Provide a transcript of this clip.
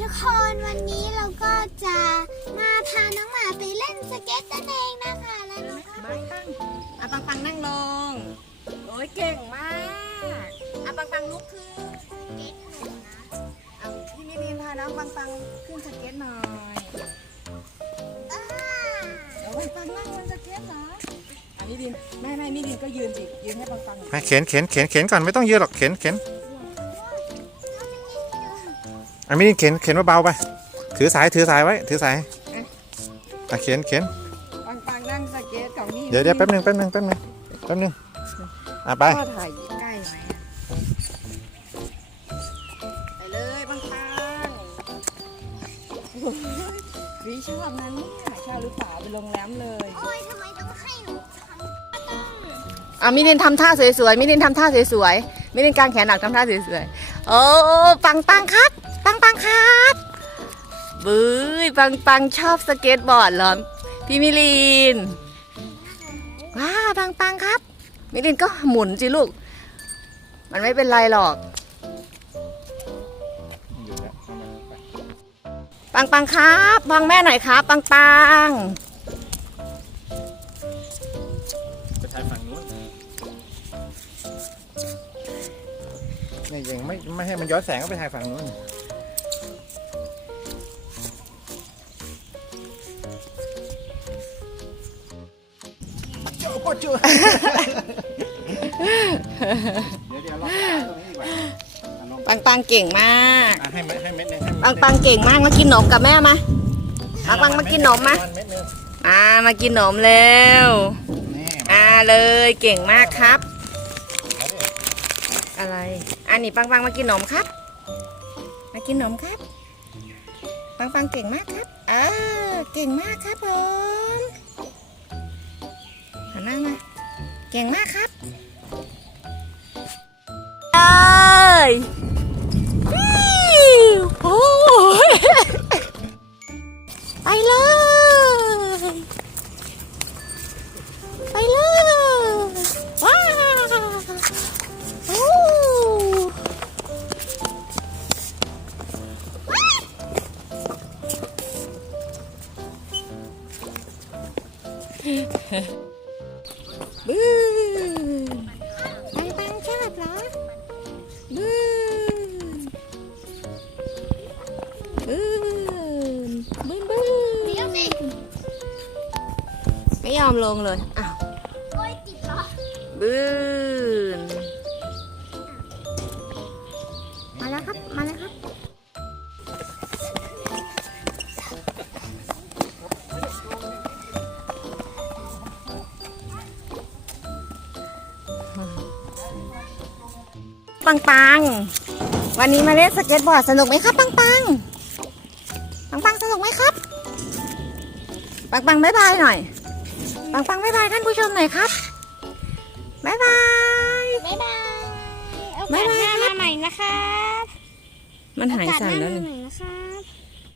ทุกคนวันนี้เราก็จะมาพาน้องหมาไปเล่นสเก็ตนั่นเองนะคะแล้วน้องก็ไม่ตั้งอะปังปังนั่งลง โอ้ยเก่งมากอะปังปังลุกขึ้นเก็ตหนูนะเอาพี่มิลินพาน้องปังปังขึ้นสเก็ตหน่อยอ้าเดี๋ยวปังปังนั่งบนสเก็ตเหรออะมิลินไม่ไม่มิลินก็ยืนสิยืนให้ปังปังมาเข็นเข็นเข็นเข็นก่อนไม่ต้องยืนหรอกเข็นเข็น อะไม่ได้เข็นเข็นเบาๆไป ถือสายถือสายไว้ ถือสายอะเข็นเข็นปังปังนั่งสเก็ตของนี่เดี๋ยวเดี๋ยวแป๊บหนึงแป๊บหนึงแป๊บหนึงแป๊บหนึงอะไป พ่อถ่ายใกล้ไหมอะไปเลยปังปังโอ้ยวิชอบนะเนี่ยชอบหรือเปล่าไปโรงแรมเลยโอ้ยทำไมต้องให้หนูทำก็ต้องอะมิลินทำท่าสวยๆมิลินทำท่าสวยๆมิลินกางแขนหนักทำท่าสวยๆโอ้ปังปังครับปังปังครับ บื้ยปังปังชอบสเก็ตบอร์ดเหรอ พี่มิลิน ว้าปังปังครับ มิลินก็หมุนสิลูก มันไม่เป็นไรหรอกปังปังครับฟังแม่หน่อยครับ ปังปังไปถ่ายฝั่งนู้นนี่ยังไม่ไม่ให้มันย้อนแสงก็ไปถ่ายฝั่งนู้น โจ้โจ้โจ้เดี๋ยวเดี๋ยวลองไปตรงนี้ดีกว่าอะลองปังปังเก่งมาก อะให้เม็ดให้เม็ดหนึงให้ปัเม็งดหนึ่ปังเก่งมากมากินขนมกับแม่มาปังปังมากินขนมมาเม็ดหนึ่งอ่ามากินขนมเร็วนี่อ่าเลยเก่งมากครับเอาดิอะไรอันนี้ปังปังมากินขนมครับ มากินขนมครับ ปังปังเก่งมากครับ เออเก่งมากครับผมหันหน้ามา เก่งมากครับเอ้ยวิวโอ้ยไปเลย ไปเลยว้าวโอ้ บื้อปังปังชอบเหรอบื้อบื้อบื้อบื้เดี๋ยวอสิไม่ยอมลงเลยอ้าวโอ้ยติดเหรอบื้นมาแล้วครับมา ปังปังวันนี้มาเล่นสเก็ตบอร์ดสนุกไหมครับปังปังปังปังสนุกไหมครับ ปังปังบ๊ายบายหน่อย ปังปังบ๊ายบายท่านผู้ชมหน่อยครับบ๊ายบายบ๊ายบายโอกาบ๊ายสบายหน้ามาใหม่นะครับ มันหายโอกาสสั่นหแล้วน้านี่มาใหม่นะคะ